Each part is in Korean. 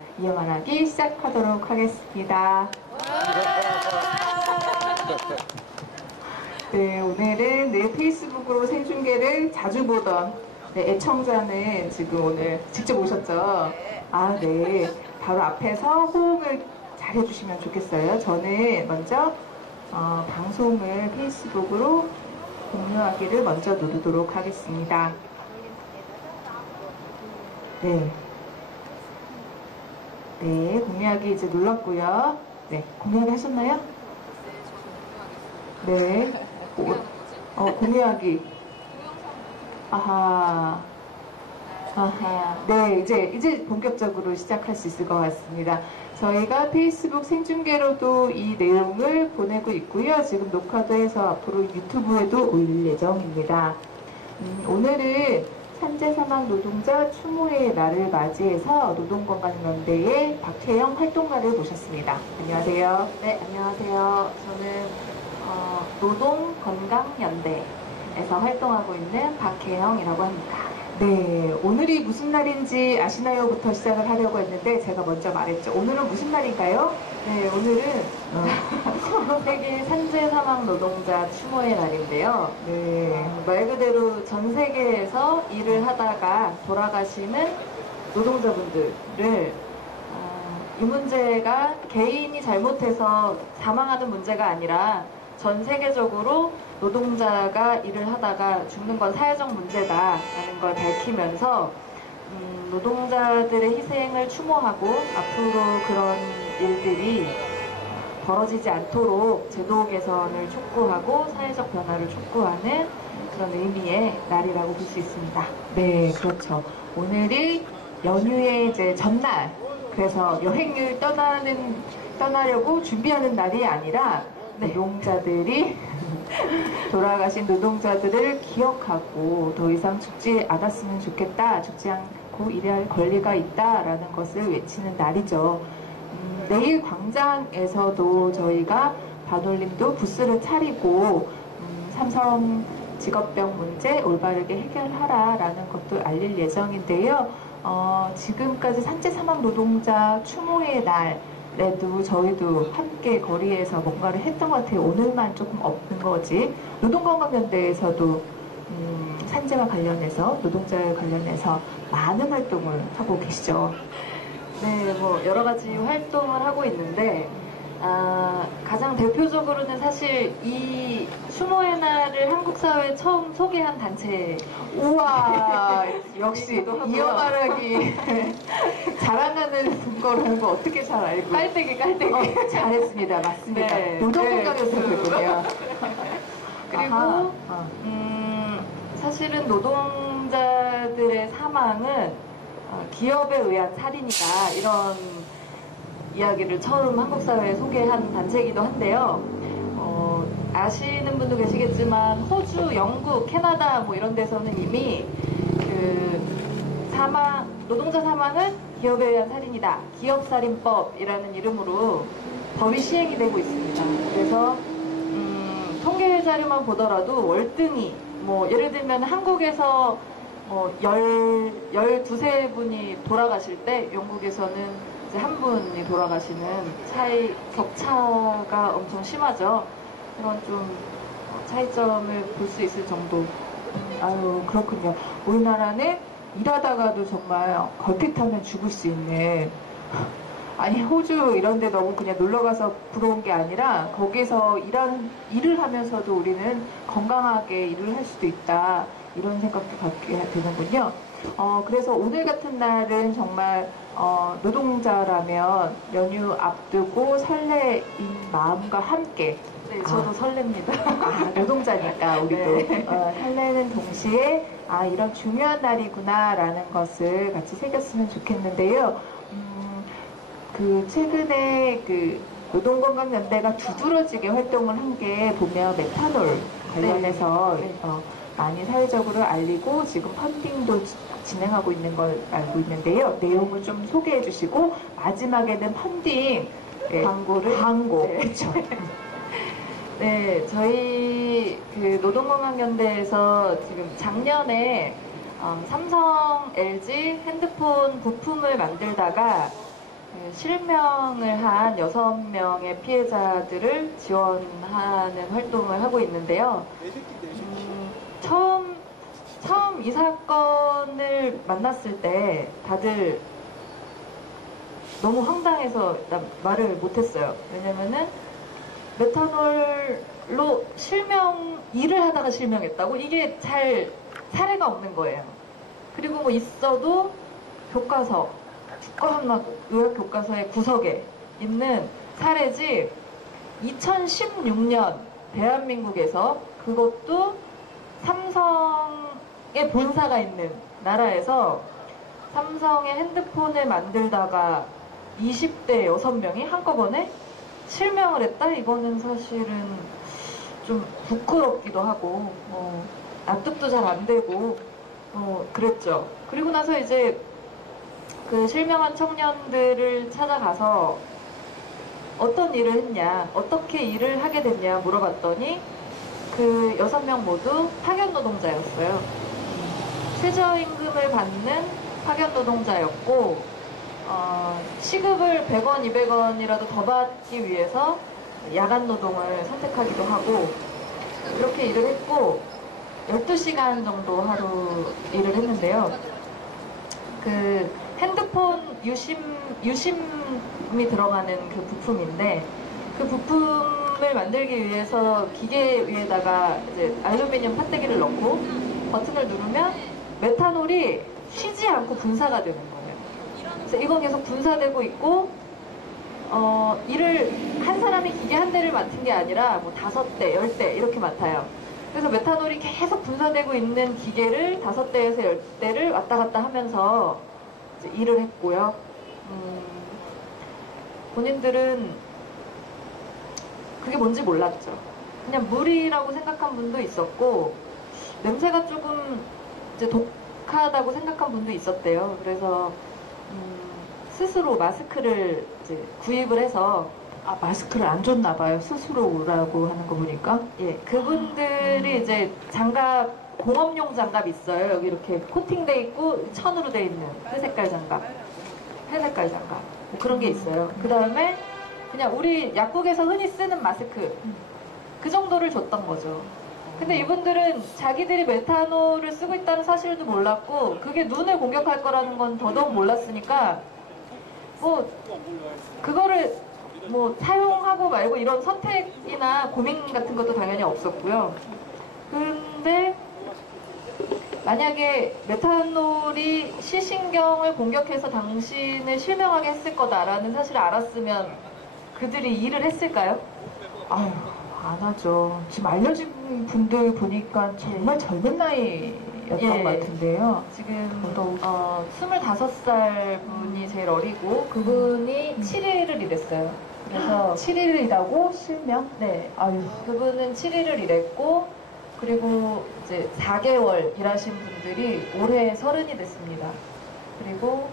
이어말하기 시작하도록 하겠습니다. 네, 오늘은 내 페이스북으로 생중계를 자주 보던 애청자는 지금 오늘 직접 오셨죠? 아, 네. 바로 앞에서 호응을 잘 해주시면 좋겠어요. 저는 먼저 방송을 페이스북으로 공유하기를 먼저 누르도록 하겠습니다. 네. 네, 공유하기 이제 눌렀고요. 네, 공유하기 하셨나요? 네. 공유하기. 아하. 아하. 네, 이제 본격적으로 시작할 수 있을 것 같습니다. 저희가 페이스북 생중계로도 이 내용을 보내고 있고요. 지금 녹화도 해서 앞으로 유튜브에도 올릴 예정입니다. 오늘은 산재사망 노동자 추모의 날을 맞이해서 노동건강연대의 박혜영 활동가를 모셨습니다. 안녕하세요. 네, 안녕하세요. 저는 노동건강연대에서 활동하고 있는 박혜영이라고 합니다. 네, 오늘이 무슨 날인지 아시나요?부터 시작을 하려고 했는데 제가 먼저 말했죠. 오늘은 무슨 날인가요? 네, 오늘은 세계 산재사망 노동자 추모의 날인데요. 네, 말 그대로 전 세계에서 일을 하다가 돌아가시는 노동자분들을 이 문제가 개인이 잘못해서 사망하는 문제가 아니라 전 세계적으로 노동자가 일을 하다가 죽는 건 사회적 문제다라는 걸 밝히면서 노동자들의 희생을 추모하고 앞으로 그런 일들이 벌어지지 않도록 제도 개선을 촉구하고 사회적 변화를 촉구하는 그런 의미의 날이라고 볼 수 있습니다. 네, 그렇죠. 오늘이 연휴의 이제 전날, 그래서 여행을 떠나려고 준비하는 날이 아니라 노동자들이 돌아가신 노동자들을 기억하고 더 이상 죽지 않았으면 좋겠다, 죽지 않고 일해야 할 권리가 있다라는 것을 외치는 날이죠. 내일 광장에서도 저희가 반올림도 부스를 차리고 삼성 직업병 문제 올바르게 해결하라라는 것도 알릴 예정인데요. 지금까지 산재사망 노동자 추모의 날에도 저희도 함께 거리에서 뭔가를 했던 것 같아요. 오늘만 조금 없는 거지. 노동건강연대에서도 산재와 관련해서 노동자에 관련해서 많은 활동을 하고 계시죠. 네, 뭐 여러 가지 활동을 하고 있는데 가장 대표적으로는 사실 이 추모의 날을 한국 사회에 처음 소개한 단체. 우와, 역시 이어말하기 자랑하는 거라는 거 어떻게 잘 알고. 깔때기. 잘했습니다. 맞습니다. 네. 노동건강연대군요. 그리고 사실은 노동자들의 사망은 기업에 의한 살인이다, 이런 이야기를 처음 한국 사회에 소개한 단체이기도 한데요. 아시는 분도 계시겠지만 호주, 영국, 캐나다 뭐 이런 데서는 이미 노동자 사망은 기업에 의한 살인이다, 기업살인법이라는 이름으로 법이 시행이 되고 있습니다. 그래서 통계 자료만 보더라도 월등히 뭐 예를 들면 한국에서 12세 분이 돌아가실 때 영국에서는 이제 한 분이 돌아가시는 격차가 엄청 심하죠. 이런 좀 차이점을 볼 수 있을 정도. 아유, 그렇군요. 우리나라는 일하다가도 정말 걸핏하면 죽을 수 있는, 아니 호주 이런 데 너무 그냥 놀러가서 부러운 게 아니라 거기서 일을 하면서도 우리는 건강하게 일을 할 수도 있다, 이런 생각도 갖게 되는군요. 그래서 오늘 같은 날은 정말 노동자라면 연휴 앞두고 설레인 마음과 함께. 네, 저도 설렙니다. 노동자니까 우리도 네. 설레는 동시에 이런 중요한 날이구나라는 것을 같이 새겼으면 좋겠는데요. 최근에 노동건강연대가 두드러지게 활동을 한 게 보면 메탄올 관련해서 많이 사회적으로 알리고 지금 펀딩도 진행하고 있는 걸 알고 있는데요. 내용을 좀 소개해 주시고 마지막에는 펀딩 광고. 네. 그렇죠. 네, 저희 노동건강연대에서 지금 작년에 삼성, LG 핸드폰 부품을 만들다가 실명을 한 6명의 피해자들을 지원하는 활동을 하고 있는데요. 처음 이 사건을 만났을 때 다들 너무 황당해서 말을 못했어요. 왜냐면은 메탄올로 일을 하다가 실명했다고? 이게 잘 사례가 없는 거예요. 그리고 뭐 있어도 교과서, 의학 교과서의 구석에 있는 사례지 2016년 대한민국에서 그것도 삼성의 본사가 있는 나라에서 삼성의 핸드폰을 만들다가 20대 6명이 한꺼번에 실명을 했다? 이거는 사실은 좀 부끄럽기도 하고 납득도 잘 안 되고 그랬죠. 그리고 나서 이제 그 실명한 청년들을 찾아가서 어떤 일을 했냐, 어떻게 일을 하게 됐냐 물어봤더니 그 6명 모두 파견 노동자였어요. 최저임금을 받는 파견 노동자였고 시급을 100원, 200원이라도 더 받기 위해서 야간 노동을 선택하기도 하고 이렇게 일을 했고 12시간 정도 하루 일을 했는데요. 그 핸드폰 유심이 들어가는 그 부품인데 그 부품을 만들기 위해서 기계 위에다가 이제 알루미늄 판때기를 넣고 버튼을 누르면 메탄올이 쉬지 않고 분사가 되는 거예요. 그래서 이건 계속 분사되고 있고 일을 한 사람이 기계 한 대를 맡은 게 아니라 뭐 5대, 10대 이렇게 맡아요. 그래서 메탄올이 계속 분사되고 있는 기계를 5대에서 10대를 왔다 갔다 하면서 이제 일을 했고요. 본인들은 그게 뭔지 몰랐죠. 그냥 물이라고 생각한 분도 있었고 냄새가 조금 이제 독하다고 생각한 분도 있었대요. 그래서 스스로 마스크를 이제 구입을 해서 마스크를 안 줬나 봐요. 스스로라고 하는 거 보니까. 예, 그분들이 이제 장갑, 공업용 장갑 있어요. 여기 이렇게 코팅돼 있고 천으로 돼 있는 회색깔 장갑, 뭐 그런 게 있어요. 그 다음에 그냥 우리 약국에서 흔히 쓰는 마스크 그 정도를 줬던 거죠. 근데 이분들은 자기들이 메탄올을 쓰고 있다는 사실도 몰랐고 그게 눈을 공격할 거라는 건 더더욱 몰랐으니까 뭐 그거를 뭐 사용하고 말고 이런 선택이나 고민 같은 것도 당연히 없었고요. 근데 만약에 메탄올이 시신경을 공격해서 당신을 실명하게 했을 거다라는 사실을 알았으면 그들이 일을 했을까요? 아유, 안 하죠. 지금 알려진 분들 보니까 정말 젊은 나이였던 것 같은데요. 지금 25살 분이 제일 어리고 그분이 7일을 일했어요. 그래서 7일을 일하고 실명? 네. 아유. 그분은 7일을 일했고 그리고 이제 4개월 일하신 분들이 올해 30이 됐습니다. 그리고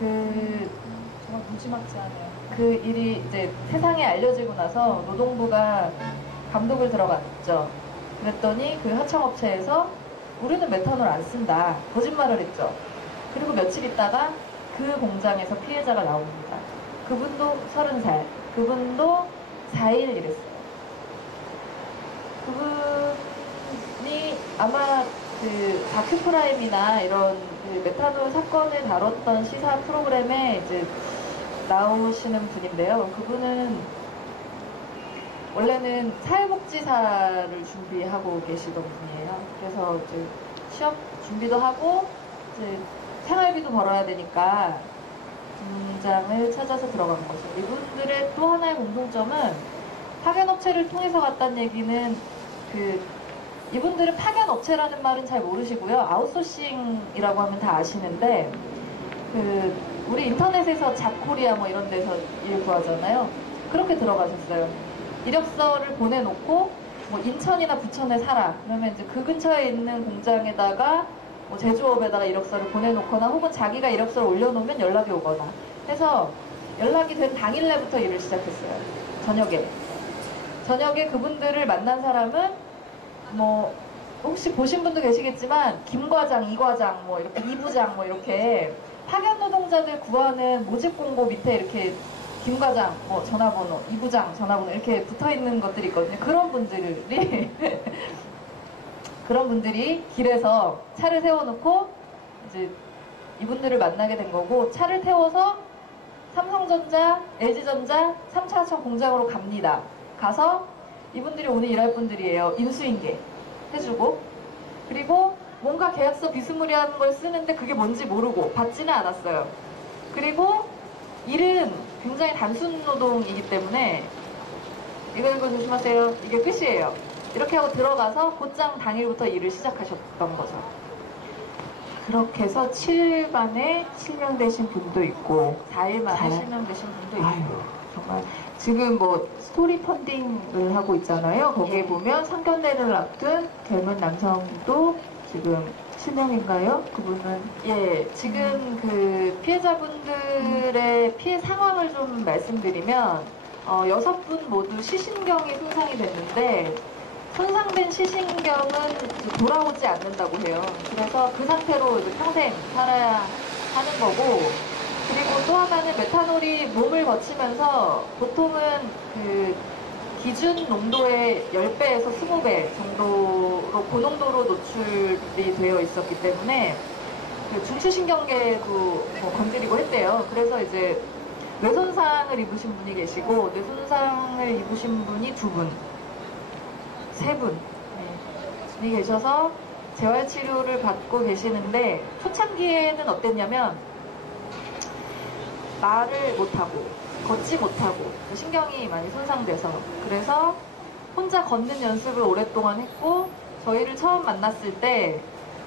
정말 무지막지하네요. 그 일이 이제 세상에 알려지고 나서 노동부가 감독을 들어갔죠. 그랬더니 그 하청업체에서 우리는 메탄올 안 쓴다. 거짓말을 했죠. 그리고 며칠 있다가 그 공장에서 피해자가 나옵니다. 그분도 30살. 그분도 4일 일했어요. 그분이 아마 그 다큐프라임이나 이런 그 메탄올 사건을 다뤘던 시사 프로그램에 이제 나오시는 분인데요. 그분은 원래는 사회복지사를 준비하고 계시던 분이에요. 그래서 이제 취업 준비도 하고 이제 생활비도 벌어야 되니까 공장을 찾아서 들어간 거죠. 이분들의 또 하나의 공통점은 파견업체를 통해서 갔다는 얘기는 이분들은 파견업체라는 말은 잘 모르시고요. 아웃소싱이라고 하면 다 아시는데 우리 인터넷에서 잡코리아 뭐 이런 데서 일 구하잖아요. 그렇게 들어가셨어요. 이력서를 보내놓고 뭐 인천이나 부천에 살아. 그러면 이제 그 근처에 있는 공장에다가 뭐 제조업에다가 이력서를 보내놓거나 혹은 자기가 이력서를 올려놓으면 연락이 오거나 해서 연락이 된 당일날부터 일을 시작했어요. 저녁에 그분들을 만난 사람은 뭐 혹시 보신 분도 계시겠지만 김과장, 이과장, 뭐 이렇게 이부장 뭐 이렇게 파견 노동자들 구하는 모집 공고 밑에 이렇게 김 과장, 뭐 전화번호, 이 부장 전화번호 이렇게 붙어 있는 것들이 있거든요. 그런 분들이 그런 분들이 길에서 차를 세워놓고 이제 이분들을 만나게 된 거고, 차를 태워서 삼성전자, LG전자 3차천 공장으로 갑니다. 가서 이분들이 오늘 일할 분들이에요. 인수인계 해주고, 그리고 뭔가 계약서 비스무리한 걸 쓰는데 그게 뭔지 모르고 받지는 않았어요. 그리고 일은 굉장히 단순 노동이기 때문에 이거 조심하세요. 이게 끝이에요. 이렇게 하고 들어가서 곧장 당일부터 일을 시작하셨던 거죠. 그렇게 해서 7일만에 실명되신 분도 있고 4일 만에 실명되신 분도 있고. 아유, 정말 지금 뭐 스토리 펀딩을 하고 있잖아요. 거기에 예. 보면 상견례를 앞둔 젊은 남성도 지금 실명인가요? 그분은 예, 지금 그 피해자분들의 피해 상황을 좀 말씀드리면 6분 모두 시신경이 손상이 됐는데, 손상된 시신경은 돌아오지 않는다고 해요. 그래서 그 상태로 이제 평생 살아야 하는 거고, 그리고 또 하나는 메탄올이 몸을 거치면서 보통은 그 기준 농도의 10배에서 20배 정도로 고농도로 노출이 되어 있었기 때문에 그 중추신경계도 뭐 건드리고 했대요. 그래서 이제 뇌손상을 입으신 분이 계시고, 뇌손상을 입으신 분이 2분, 3분 이 계셔서 재활치료를 받고 계시는데, 초창기에는 어땠냐면 말을 못하고 걷지 못하고 신경이 많이 손상돼서, 그래서 혼자 걷는 연습을 오랫동안 했고, 저희를 처음 만났을 때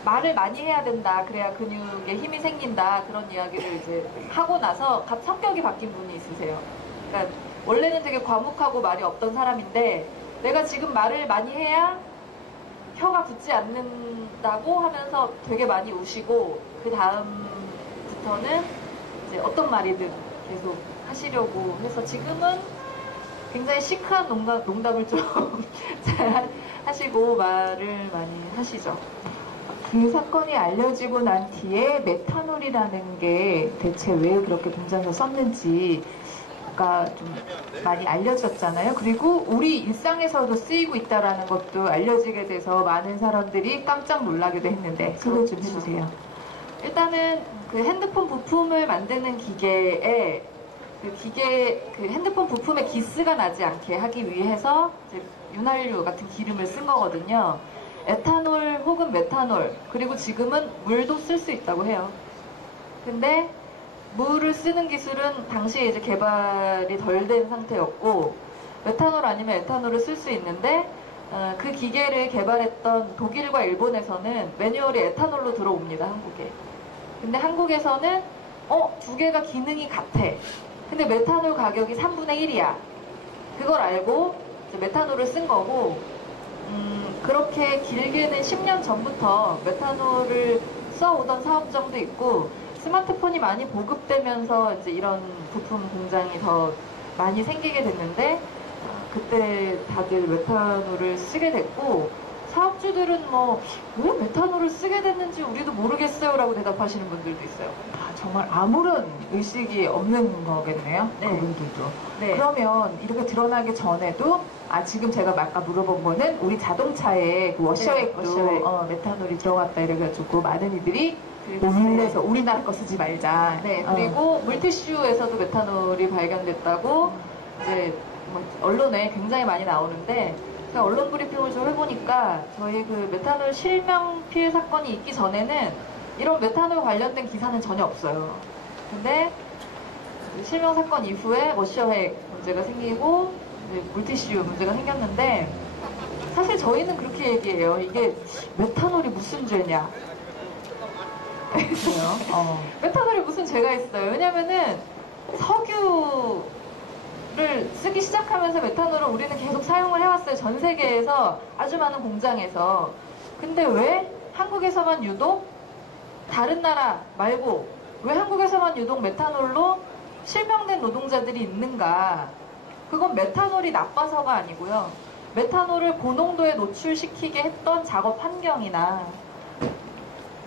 말을 많이 해야 된다, 그래야 근육에 힘이 생긴다, 그런 이야기를 이제 하고 나서 성격이 바뀐 분이 있으세요. 그러니까 원래는 되게 과묵하고 말이 없던 사람인데, 내가 지금 말을 많이 해야 혀가 붙지 않는다고 하면서 되게 많이 우시고, 그 다음부터는 이제 어떤 말이든 계속 하시려고 해서 지금은 굉장히 시크한 농담을 좀 잘 하시고 말을 많이 하시죠. 그 사건이 알려지고 난 뒤에 메탄올이라는 게 대체 왜 그렇게 공장에서 썼는지가 좀 많이 알려졌잖아요. 그리고 우리 일상에서도 쓰이고 있다는 것도 알려지게 돼서 많은 사람들이 깜짝 놀라기도 했는데 소개 좀 해주세요. 일단은 그 핸드폰 부품을 만드는 기계에 그 핸드폰 부품에 기스가 나지 않게 하기 위해서 이제 윤활유 같은 기름을 쓴 거거든요. 에탄올 혹은 메탄올, 그리고 지금은 물도 쓸 수 있다고 해요. 근데 물을 쓰는 기술은 당시에 이제 개발이 덜 된 상태였고, 메탄올 아니면 에탄올을 쓸 수 있는데, 그 기계를 개발했던 독일과 일본에서는 매뉴얼이 에탄올로 들어옵니다, 한국에. 근데 한국에서는 2개가 기능이 같아. 근데 메탄올 가격이 3분의 1이야. 그걸 알고 이제 메탄올을 쓴 거고, 그렇게 길게는 10년 전부터 메탄올을 써오던 사업장도 있고, 스마트폰이 많이 보급되면서 이제 이런 부품 공장이 더 많이 생기게 됐는데, 그때 다들 메탄올을 쓰게 됐고, 사업주들은 왜 메탄올을 쓰게 됐는지 우리도 모르겠어요 라고 대답하시는 분들도 있어요. 정말 아무런 의식이 없는 거겠네요. 네. 그분들도. 네. 그러면 이렇게 드러나기 전에도 지금 제가 아까 물어본 거는 우리 자동차에 그 워셔액도 네, 워셔액. 메탄올이 들어갔다 이래가지고 많은 이들이 그리고 놀래서 우리나라 거 쓰지 말자. 네, 그리고 물티슈에서도 메탄올이 발견됐다고 이제 언론에 굉장히 많이 나오는데, 제가 언론 브리핑을 좀 해보니까 저희 그 메탄올 실명 피해 사건이 있기 전에는 이런 메탄올 관련된 기사는 전혀 없어요. 근데 실명 사건 이후에 워셔액 문제가 생기고 이제 물티슈 문제가 생겼는데, 사실 저희는 그렇게 얘기해요. 이게 메탄올이 무슨 죄냐. 그래요? 메탄올이 무슨 죄가 있어요. 왜냐면은 석유를 쓰기 시작하면서 메탄올을 우리는 계속 사용을 해왔어요. 전 세계에서 아주 많은 공장에서. 근데 왜 한국에서만 유독, 다른 나라 말고 왜 한국에서만 유독 메탄올로 실명된 노동자들이 있는가? 그건 메탄올이 나빠서가 아니고요. 메탄올을 고농도에 노출시키게 했던 작업 환경이나,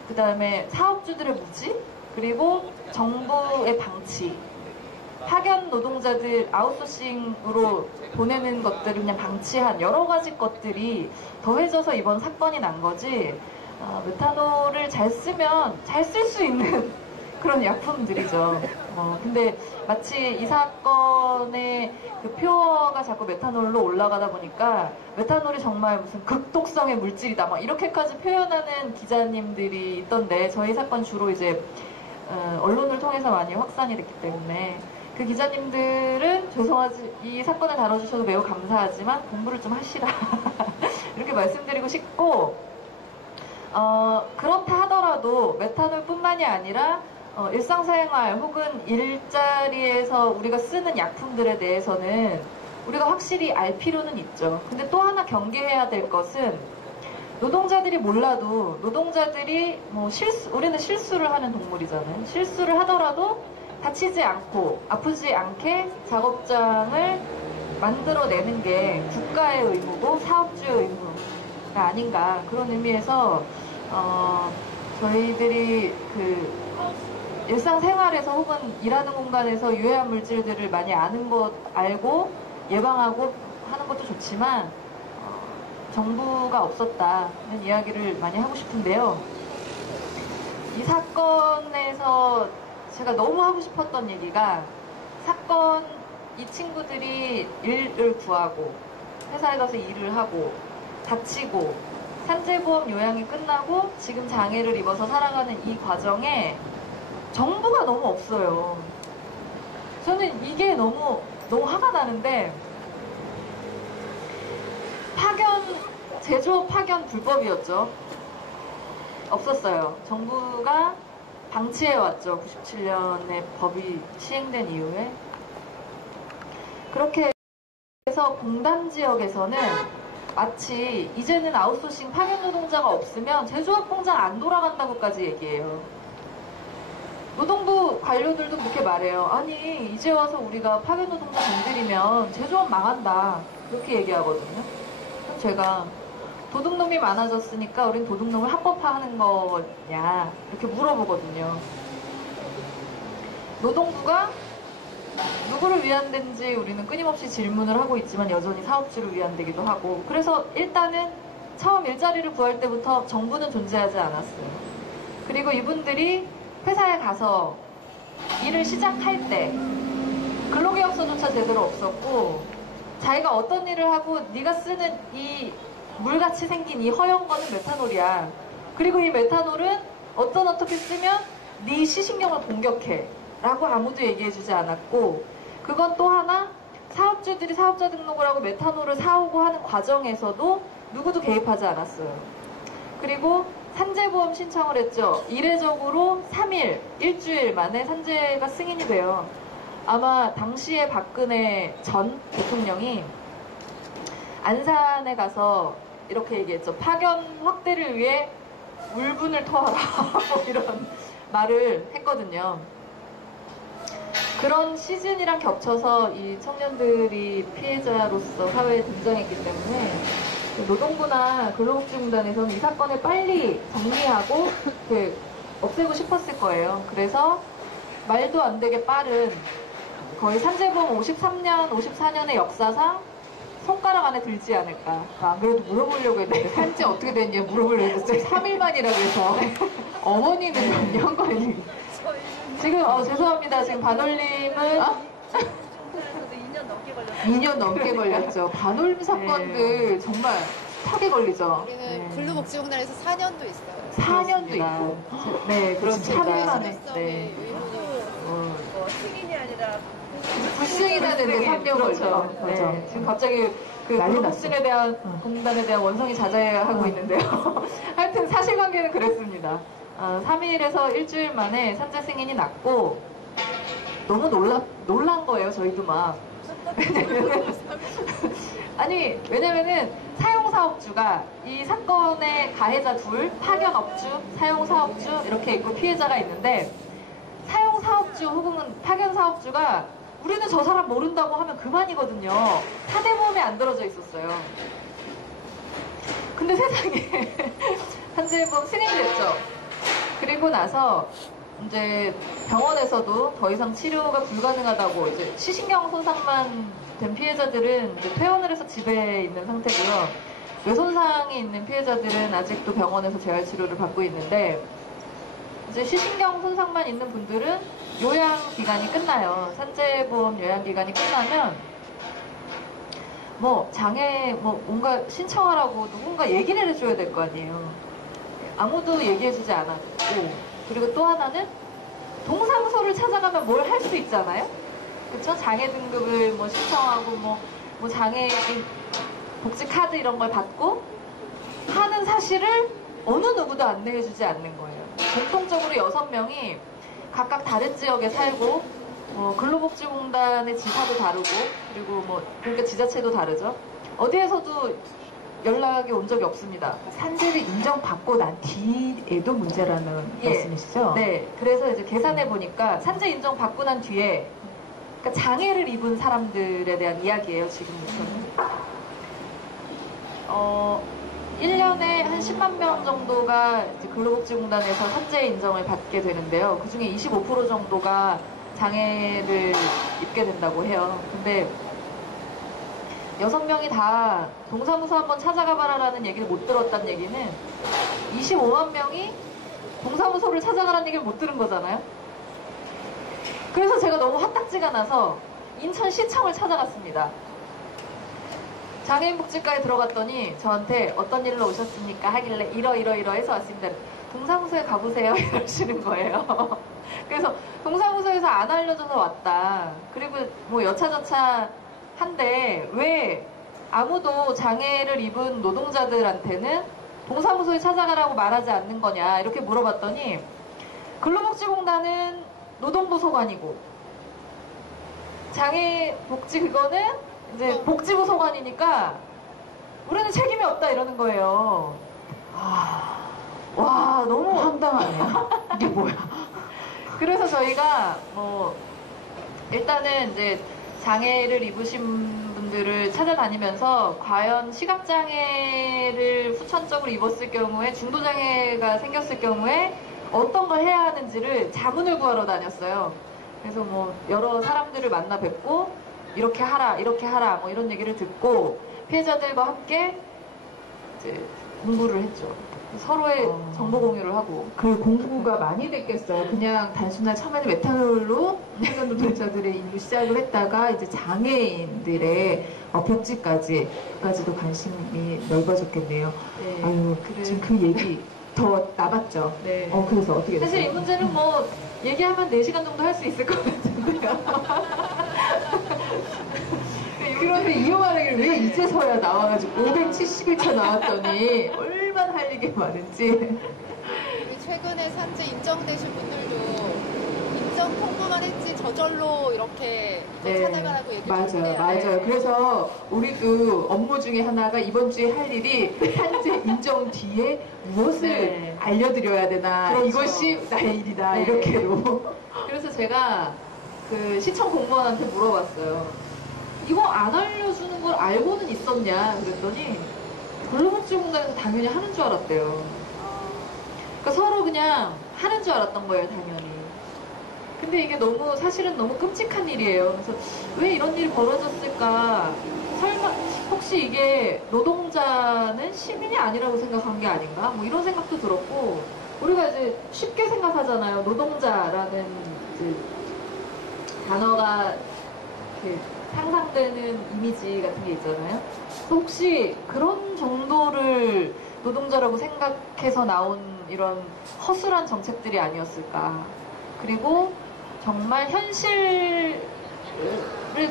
그 다음에 사업주들의 무지, 그리고 정부의 방치, 파견 노동자들 아웃소싱으로 보내는 것들을 그냥 방치한 여러 가지 것들이 더해져서 이번 사건이 난 거지. 메탄올을 잘 쓰면 잘 쓸 수 있는 그런 약품들이죠. 근데 마치 이 사건의 그 표어가 자꾸 메탄올로 올라가다 보니까 메탄올이 정말 무슨 극독성의 물질이다 막 이렇게까지 표현하는 기자님들이 있던데, 저희 사건 주로 이제 언론을 통해서 많이 확산이 됐기 때문에 그 기자님들은 죄송하지, 이 사건을 다뤄주셔도 매우 감사하지만 공부를 좀 하시라 이렇게 말씀드리고 싶고, 그렇다 하더라도 메탄올뿐만이 아니라 일상생활 혹은 일자리에서 우리가 쓰는 약품들에 대해서는 우리가 확실히 알 필요는 있죠. 근데 또 하나 경계해야 될 것은, 노동자들이 몰라도 노동자들이 우리는 실수를 하는 동물이잖아요. 실수를 하더라도 다치지 않고 아프지 않게 작업장을 만들어내는 게 국가의 의무고 사업주의 의무가 아닌가, 그런 의미에서 저희들이 그 일상생활에서 혹은 일하는 공간에서 유해한 물질들을 많이 알고 예방하고 하는 것도 좋지만 정부가 없었다는 이야기를 많이 하고 싶은데요. 이 사건에서 제가 너무 하고 싶었던 얘기가, 이 친구들이 일을 구하고 회사에 가서 일을 하고 다치고 산재보험 요양이 끝나고 지금 장애를 입어서 살아가는 이 과정에 정부가 너무 없어요. 저는 이게 너무 화가 나는데, 제조업 파견 불법이었죠. 없었어요. 정부가 방치해왔죠. 97년에 법이 시행된 이후에. 그렇게 해서 공담 지역에서는 마치 이제는 아웃소싱 파견 노동자가 없으면 제조업 공장 안 돌아간다고까지 얘기해요. 노동부 관료들도 그렇게 말해요. 아니, 이제 와서 우리가 파견 노동자 건드리면 제조업 망한다, 그렇게 얘기하거든요. 그럼 제가 도둑놈이 많아졌으니까 우린 도둑놈을 합법화하는 거냐 이렇게 물어보거든요. 노동부가 누구를 위한 데인지 우리는 끊임없이 질문을 하고 있지만 여전히 사업주를 위한 데기도 하고, 그래서 일단은 처음 일자리를 구할 때부터 정부는 존재하지 않았어요. 그리고 이분들이 회사에 가서 일을 시작할 때 근로계약서조차 제대로 없었고, 자기가 어떤 일을 하고 네가 쓰는 이 물같이 생긴 이 허연 거는 메탄올이야. 그리고 이 메탄올은 어떻게 쓰면 네 시신경을 공격해 라고 아무도 얘기해주지 않았고, 그건 또 하나, 사업주들이 사업자 등록을 하고 메탄올을 사오고 하는 과정에서도 누구도 개입하지 않았어요. 그리고 산재보험 신청을 했죠. 이례적으로 3일, 일주일 만에 산재가 승인이 돼요. 아마 당시에 박근혜 전 대통령이 안산에 가서 이렇게 얘기했죠. 파견 확대를 위해 울분을 토하라 이런 말을 했거든요. 그런 시즌이랑 겹쳐서 이 청년들이 피해자로서 사회에 등장했기 때문에 노동부나 근로복지공단에서는 이 사건을 빨리 정리하고 없애고 싶었을 거예요. 그래서 말도 안 되게 빠른, 거의 산재보험 53년, 54년의 역사상 손가락 안에 들지 않을까. 안 그래도 물어보려고 했는데 산재 어떻게 됐냐 물어보려고 했는데 3일 만이라고 해서 어머니는 몇 년 걸리. 지금 죄송합니다. 지금 반올림은 2년 넘게 걸렸죠. 반올림 사건들 정말 턱에 걸리죠. 우리는 근로복지공단에서 4년도 있어요. 4년도 있고. 네, 그렇습니다. 3일 만에. 네. 승인이 아니라 불승인해야 되는데 3년 걸죠. 네. 지금 갑자기 그 근로복지에 대한 공단에 대한 원성이 자자하고 있는데요. 하여튼 사실관계는 그랬습니다. 3일에서 일주일 만에 산재 승인이 났고, 너무 놀란 거예요. 저희도 막. 왜냐면은 사용사업주가 이 사건의 가해자 둘, 파견업주, 사용사업주 이렇게 있고 피해자가 있는데, 사용사업주 혹은 파견사업주가 우리는 저 사람 모른다고 하면 그만이거든요. 사대보험에 안 들어져 있었어요. 근데 세상에 산재보험 승인이 됐죠. 그리고 나서 이제 병원에서도 더 이상 치료가 불가능하다고 이제 시신경 손상만 된 피해자들은 이제 퇴원을 해서 집에 있는 상태고요. 뇌손상이 있는 피해자들은 아직도 병원에서 재활치료를 받고 있는데 이제 시신경 손상만 있는 분들은 요양 기간이 끝나요. 산재보험 요양 기간이 끝나면 뭐 장애 뭐 뭔가 신청하라고 누군가 얘기를 해줘야 될 거 아니에요. 아무도 얘기해주지 않았고 그리고 또 하나는 동사무소를 찾아가면 뭘 할 수 있잖아요. 그쵸? 장애 등급을 뭐 신청하고 뭐 장애인 복지 카드 이런 걸 받고 하는 사실을 어느 누구도 안내해주지 않는 거예요. 공통적으로 6명이 각각 다른 지역에 살고 근로복지공단의 지사도 다르고 그리고 그러니까 지자체도 다르죠. 어디에서도 연락이 온 적이 없습니다. 산재를 인정받고 난 뒤에도 문제라는 말씀이시죠? 네. 그래서 이제 계산해 보니까 산재 인정받고 난 뒤에 그러니까 장애를 입은 사람들에 대한 이야기예요, 지금부터는. 1년에 한 10만 명 정도가 이제 근로복지공단에서 산재 인정을 받게 되는데요. 그 중에 25% 정도가 장애를 입게 된다고 해요. 근데 6명이 다 동사무소 한번 찾아가 봐라라는 얘기를 못 들었다는 얘기는 25만 명이 동사무소를 찾아가라는 얘기를 못 들은 거잖아요. 그래서 제가 너무 화딱지가 나서 인천시청을 찾아갔습니다. 장애인 복지과에 들어갔더니 저한테 어떤 일로 오셨습니까? 하길래 이러해서 왔습니다. 동사무소에 가보세요. 이러시는 거예요. 그래서 동사무소에서 안 알려줘서 왔다. 그리고 뭐 여차저차 한데 왜 아무도 장애를 입은 노동자들한테는 동사무소에 찾아가라고 말하지 않는 거냐 이렇게 물어봤더니 근로복지공단은 노동부 소관이고 장애복지 그거는 이제 복지부 소관이니까 우리는 책임이 없다 이러는 거예요. 와 너무 황당하네요. 이게 뭐야? 그래서 저희가 일단은 이제 장애를 입으신 분들을 찾아다니면서 과연 시각장애를 후천적으로 입었을 경우에 중도장애가 생겼을 경우에 어떤 걸 해야 하는지를 자문을 구하러 다녔어요. 그래서 여러 사람들을 만나 뵙고 이렇게 하라 뭐 이런 얘기를 듣고 피해자들과 함께 이제 공부를 했죠. 서로의 정보 공유를 하고. 그 공부가 많이 됐겠어요. 그냥 단순한 처음에는 메탄올로 해외 노동자들의 일로 시작을 했다가 이제 장애인들의 복지까지도 관심이 넓어졌겠네요. 네. 아유, 지금 그 얘기 더 나봤죠. 네. 그래서 어떻게 됐어요? 사실 이 문제는 얘기하면 4시간 정도 할 수 있을 것 같은데요. 그런데 이 영화를 왜 이제서야 나와가지고 570일차 나왔더니 얼마나 할 얘기 많은지. 최근에 산재 인정되신 분들도 인정 통보만 했지 저절로 이렇게 찾아가라고 얘기를 맞아요. 그래서 우리도 업무 중에 하나가 이번 주에 할 일이 산재 인정 뒤에 무엇을 알려드려야 되나. 그렇죠. 이것이 나의 일이다. 이렇게로. 그래서 제가 그 시청 공무원한테 물어봤어요. 이거 안 알려주는 걸 알고는 있었냐 그랬더니 근로복지공단에서 당연히 하는 줄 알았대요. 그러니까 서로 그냥 하는 줄 알았던 거예요, 당연히. 근데 이게 사실은 너무 끔찍한 일이에요. 그래서 왜 이런 일이 벌어졌을까? 설마 혹시 이게 노동자는 시민이 아니라고 생각한 게 아닌가? 이런 생각도 들었고, 우리가 이제 쉽게 생각하잖아요. 노동자라는 이제 단어가 이렇게 상상되는 이미지 같은 게 있잖아요. 혹시 그런 정도를 노동자라고 생각해서 나온 이런 허술한 정책들이 아니었을까. 그리고 정말 현실을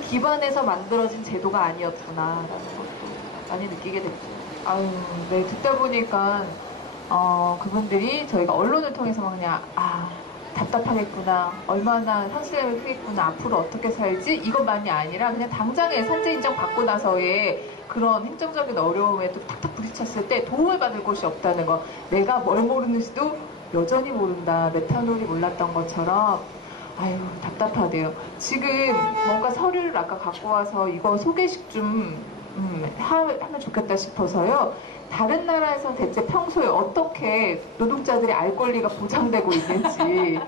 기반해서 만들어진 제도가 아니었구나라는 것도 많이 느끼게 됐죠. 네, 듣다 보니까 그분들이 저희가 언론을 통해서만 그냥 답답하겠구나, 얼마나 현실감이 크겠구나, 앞으로 어떻게 살지, 이것만이 아니라 그냥 당장에 산재 인정 받고 나서의 그런 행정적인 어려움에 또 탁탁 부딪혔을 때 도움을 받을 곳이 없다는 거. 내가 뭘 모르는지도 여전히 모른다. 메탄올이 몰랐던 것처럼. 답답하대요. 지금 뭔가 서류를 아까 갖고 와서 이거 소개식 좀 하면 좋겠다 싶어서요. 다른 나라에서 대체 평소에 어떻게 노동자들이 알 권리가 보장되고 있는지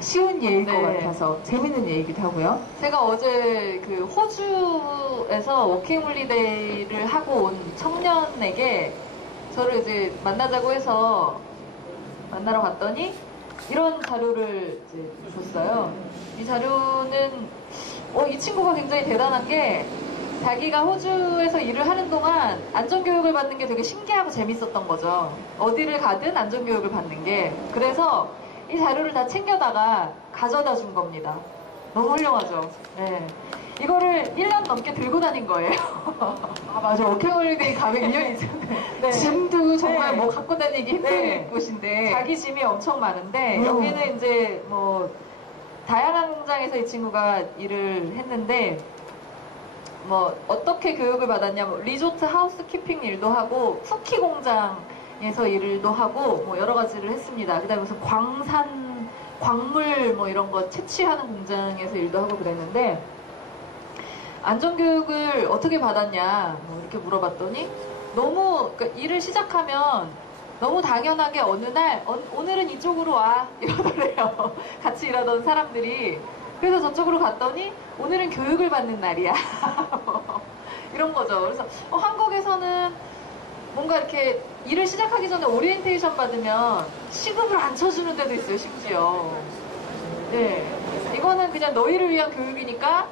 쉬운 예일 것 같아서 재밌는 예이기도 하고요. 제가 어제 그 호주에서 워킹홀리데이를 하고 온 청년에게 저를 이제 만나자고 해서 만나러 갔더니 이런 자료를 이제 줬어요. 이 자료는 이 친구가 굉장히 대단한 게 자기가 호주에서 일을 하는 동안 안전교육을 받는 게 되게 신기하고 재밌었던 거죠. 어디를 가든 안전교육을 받는 게. 그래서 이 자료를 다 챙겨다가 가져다 준 겁니다. 너무 훌륭하죠. 네. 이거를 1년 넘게 들고 다닌 거예요. 아, 맞아. 워킹홀리데이 가면 1년이 있잖아요. 네. 짐도 정말 네. 뭐 갖고 다니기 힘든 네. 곳인데. 자기 짐이 엄청 많은데 여기는 이제 뭐 다양한 공장에서 이 친구가 일을 했는데 뭐 어떻게 교육을 받았냐, 뭐 리조트 하우스키핑 일도 하고 쿠키 공장에서 일도 하고 뭐 여러 가지를 했습니다. 그다음에 무슨 광물 뭐 이런 거 채취하는 공장에서 일도 하고 그랬는데 안전교육을 어떻게 받았냐 뭐 이렇게 물어봤더니 너무 그러니까 일을 시작하면 너무 당연하게 어느 날 오늘은 이쪽으로 와 이러더래요. 같이 일하던 사람들이. 그래서 저쪽으로 갔더니 오늘은 교육을 받는 날이야. 이런 거죠. 그래서 한국에서는 뭔가 이렇게 일을 시작하기 전에 오리엔테이션 받으면 시급을 안 쳐주는 데도 있어요, 심지어. 네. 이거는 그냥 너희를 위한 교육이니까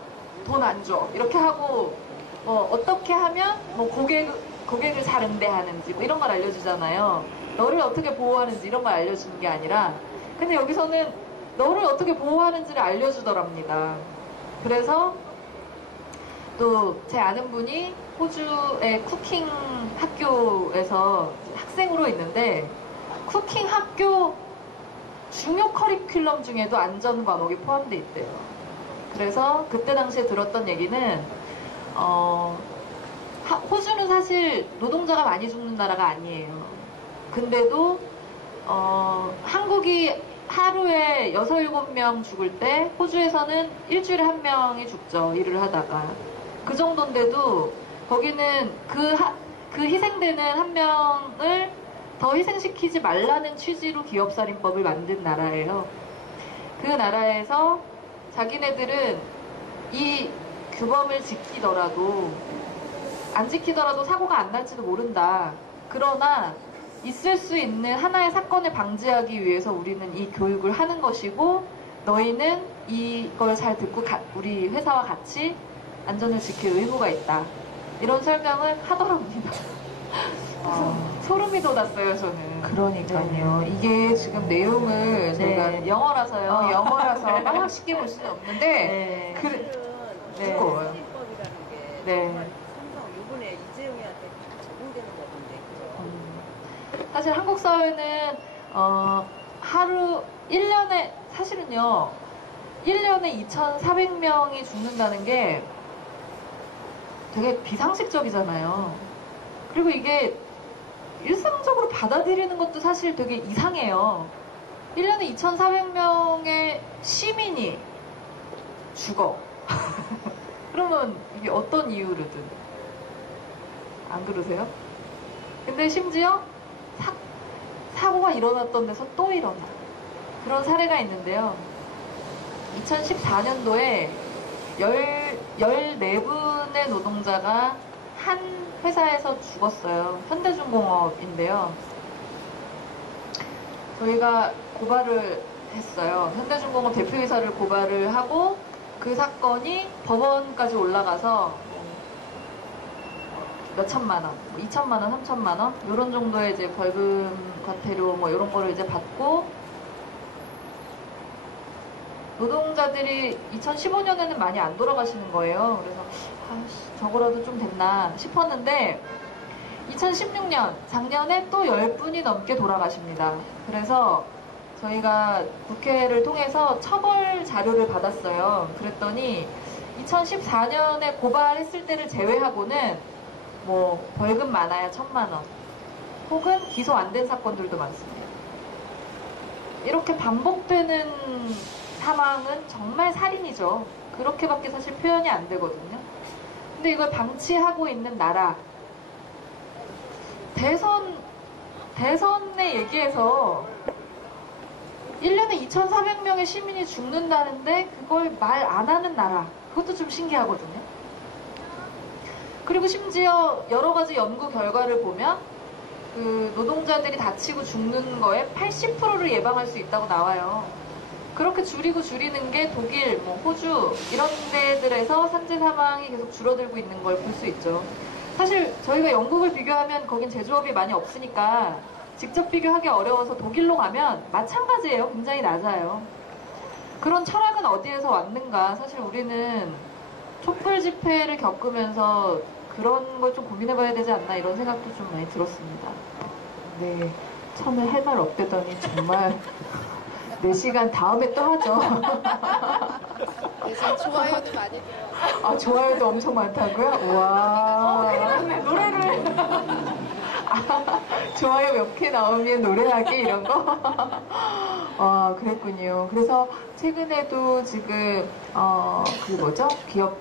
돈 안 줘. 이렇게 하고, 어떻게 하면 뭐 고객을 잘 응대하는지 뭐 이런 걸 알려주잖아요. 너를 어떻게 보호하는지 이런 걸 알려주는 게 아니라, 근데 여기서는 너를 어떻게 보호하는지를 알려주더랍니다. 그래서 또 제 아는 분이 호주의 쿠킹 학교에서 학생으로 있는데 쿠킹 학교 중요 커리큘럼 중에도 안전 과목이 포함되어 있대요. 그래서 그때 당시에 들었던 얘기는 호주는 사실 노동자가 많이 죽는 나라가 아니에요. 근데도 한국이 하루에 6, 7명 죽을 때 호주에서는 일주일에 1명이 죽죠. 일을 하다가. 그 정도인데도 거기는 그 희생되는 1명을 더 희생시키지 말라는 취지로 기업살인법을 만든 나라예요. 그 나라에서 자기네들은 이 규범을 지키더라도 안 지키더라도 사고가 안 날지도 모른다. 그러나 있을 수 있는 하나의 사건을 방지하기 위해서 우리는 이 교육을 하는 것이고 너희는 이걸 잘 듣고 우리 회사와 같이 안전을 지킬 의무가 있다. 이런 설명을 하더랍니다. 소름이 돋았어요, 저는. 그러니까요. 네. 이게 지금 내용을 저희가 영어라서요. 영어라서 막 쉽게 볼 수는 없는데 네. 네. 무거워요. 입법이라는 게 네. 정말 삼성 이번에 이재용이한테 다 적용되는 거던데 그죠? 사실 한국 사회는 하루 1년에 사실은요 1년에 2,400명이 죽는다는 게 되게 비상식적이잖아요. 그리고 이게 일상적으로 받아들이는 것도 사실 되게 이상해요. 1년에 2,400명의 시민이 죽어. 그러면 이게 어떤 이유로든 안 그러세요? 근데 심지어 사고가 일어났던 데서 또 일어나. 그런 사례가 있는데요. 2014년도에 14분의 노동자가 한 회사에서 죽었어요. 현대중공업인데요. 저희가 고발을 했어요. 현대중공업 대표이사를 고발을 하고 그 사건이 법원까지 올라가서 몇 천만 원, 2천만 원, 3천만 원 이런 정도의 이제 벌금 과태료 뭐 이런 거를 이제 받고 노동자들이 2015년에는 많이 안 돌아가시는 거예요. 그래서 저거라도 좀 됐나 싶었는데 2016년 작년에 또 10분이 넘게 돌아가십니다. 그래서 저희가 국회를 통해서 처벌 자료를 받았어요. 그랬더니 2014년에 고발했을 때를 제외하고는 뭐 벌금 많아야 1,000만 원 혹은 기소 안 된 사건들도 많습니다. 이렇게 반복되는 사망은 정말 살인이죠. 그렇게밖에 사실 표현이 안 되거든요. 근데 이걸 방치하고 있는 나라. 대선에 얘기해서 1년에 2,400명의 시민이 죽는다는데 그걸 말 안 하는 나라. 그것도 좀 신기하거든요. 그리고 심지어 여러 가지 연구 결과를 보면 그 노동자들이 다치고 죽는 거에 80%를 예방할 수 있다고 나와요. 그렇게 줄이는 게 독일, 뭐 호주 이런 데들에서 산재 사망이 계속 줄어들고 있는 걸 볼 수 있죠. 사실 저희가 영국을 비교하면 거긴 제조업이 많이 없으니까 직접 비교하기 어려워서 독일로 가면 마찬가지예요. 굉장히 낮아요. 그런 철학은 어디에서 왔는가? 사실 우리는 촛불 집회를 겪으면서 그런 걸 좀 고민해봐야 되지 않나 이런 생각도 좀 많이 들었습니다. 네, 처음에 할 말 없대더니 정말 4시간 다음에 또 하죠. 네, 지금 좋아요도 많이 들어요. 아, 좋아요도 엄청 많다고요? 와. 큰일 났네. 노래를. 좋아요 몇 개 나오면 노래하기 이런 거? 그랬군요. 그래서 최근에도 지금 그 뭐죠? 기업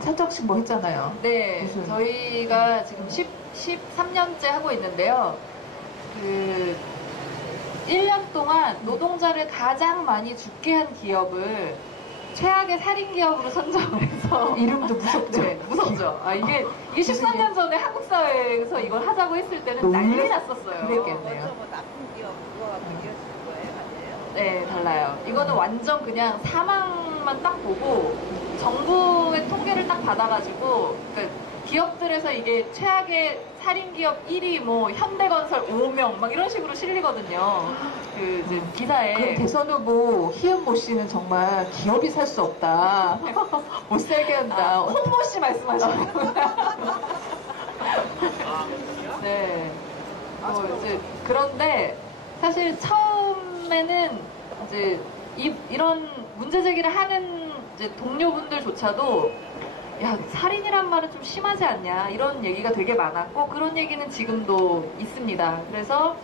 산정식 뭐 했잖아요. 네, 무슨? 저희가 지금 13년째 하고 있는데요. 그 1년 동안 노동자를 가장 많이 죽게 한 기업을 최악의 살인 기업으로 선정을 해서 이름도 무섭죠? 네, 무섭죠. 이게 13년 전에 한국 사회에서 이걸 하자고 했을 때는 난리 났었어요. 그랬겠네요. 먼저 뭐 나쁜 기업 그거와 비교했을 거예요, 아니에요? 네, 달라요. 이거는 완전 그냥 사망만 딱 보고 정부의 통계를 딱 받아가지고 그러니까 기업들에서 이게 최악의 살인 기업 1위 뭐 현대건설 5명 막 이런 식으로 실리거든요. 그 이제 기사에. 그럼 대선 후보 희은모 씨는 정말 기업이 살 수 없다. 못 살게 한다. 홍모 씨 말씀하시는 거구나. 네. 이제 그런데 사실 처음에는 이제 이런 문제 제기를 하는 이제 동료분들조차도 야, 살인이란 말은 좀 심하지 않냐 이런 얘기가 되게 많았고 그런 얘기는 지금도 있습니다. 그래서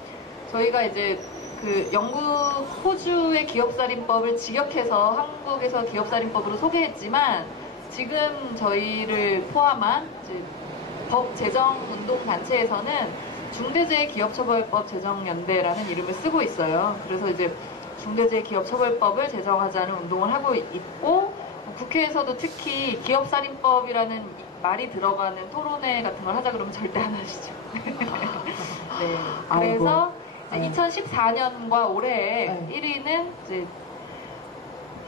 저희가 이제 그 영국, 호주의 기업살인법을 직역해서 한국에서 기업살인법으로 소개했지만 지금 저희를 포함한 이제 법 제정 운동 단체에서는 중대재해기업처벌법 제정연대라는 이름을 쓰고 있어요. 그래서 이제 중대재해기업처벌법을 제정하자는 운동을 하고 있고 국회에서도 특히 기업살인법이라는 말이 들어가는 토론회 같은 걸 하자 그러면 절대 안 하시죠. 네. 그래서 2014년과 올해 네. 1위는 이제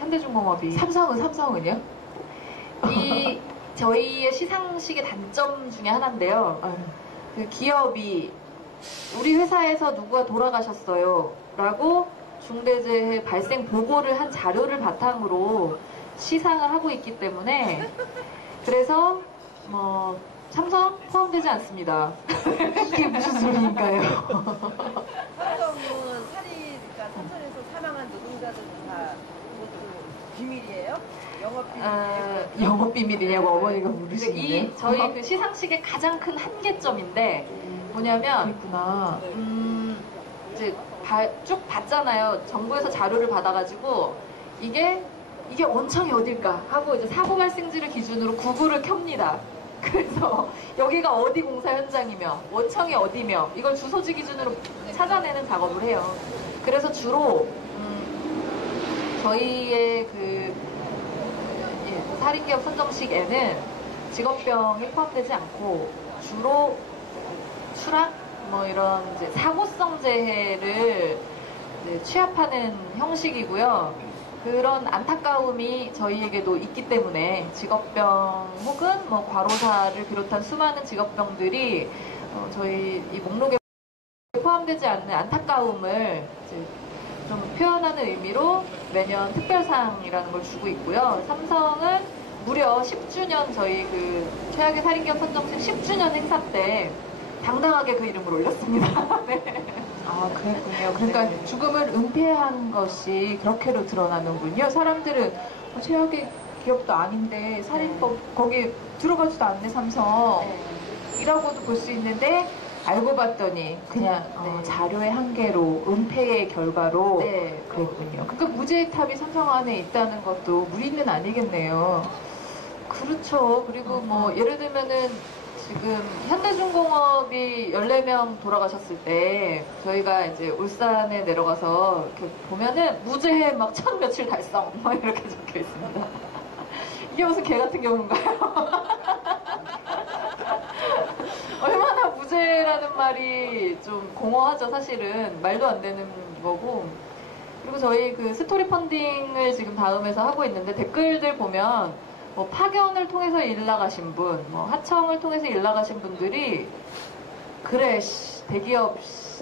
현대중공업이 삼성은요? 이 저희의 시상식의 단점 중에 하나인데요. 그 기업이 우리 회사에서 누구가 돌아가셨어요 라고 중대재해 발생 보고를 한 자료를 바탕으로 시상을 하고 있기 때문에 그래서 뭐 삼성 포함되지 않습니다. 이게 무슨 소리인가요? 삼성은 그러니까 삼성에서 사망한 노동자들 다 그것도 비밀이에요? 영업비밀이에요? 영업비밀이냐고 어머니가 물으시는데. 저희 그 시상식의 가장 큰 한계점인데 뭐냐면 그랬구나. 이제 쭉 봤잖아요. 정부에서 자료를 받아가지고 이게 원청이 어딜까 하고 이제 사고 발생지를 기준으로 구글을 켭니다. 그래서 여기가 어디 공사 현장이며 원청이 어디며 이걸 주소지 기준으로 찾아내는 작업을 해요. 그래서 주로 저희의 그 살인기업 선정식에는 직업병이 포함되지 않고 주로 추락 뭐 이런 이제 사고성 재해를 이제 취합하는 형식이고요. 그런 안타까움이 저희에게도 있기 때문에 직업병 혹은 뭐 과로사를 비롯한 수많은 직업병들이 저희 이 목록에 포함되지 않는 안타까움을 이제 좀 표현하는 의미로 매년 특별상이라는 걸 주고 있고요. 삼성은 무려 10주년 저희 그 최악의 살인기업 선정식 10주년 행사 때 당당하게 그 이름을 올렸습니다. 네. 그랬군요. 그러니까 네. 죽음을 은폐한 것이 그렇게로 드러나는군요. 사람들은 최악의 기업도 아닌데 살인법 거기 들어가지도 않네 삼성 이라고도 볼 수 있는데 알고 봤더니 그냥 자료의 한계로 은폐의 결과로 그랬군요. 그러니까 무죄의 탑이 삼성 안에 있다는 것도 무리는 아니겠네요. 그렇죠. 그리고 뭐 예를 들면은 지금 현대중공업이 14명 돌아가셨을 때 저희가 이제 울산에 내려가서 이렇게 보면은 무죄 막 1000 며칠 달성 막 이렇게 적혀 있습니다. 이게 무슨 개 같은 경우인가요? 얼마나 무죄라는 말이 좀 공허하죠. 사실은 말도 안 되는 거고. 그리고 저희 그 스토리 펀딩을 지금 다음에서 하고 있는데 댓글들 보면 뭐 파견을 통해서 일 나가신 분, 뭐 하청을 통해서 일 나가신 분들이 그래 대기업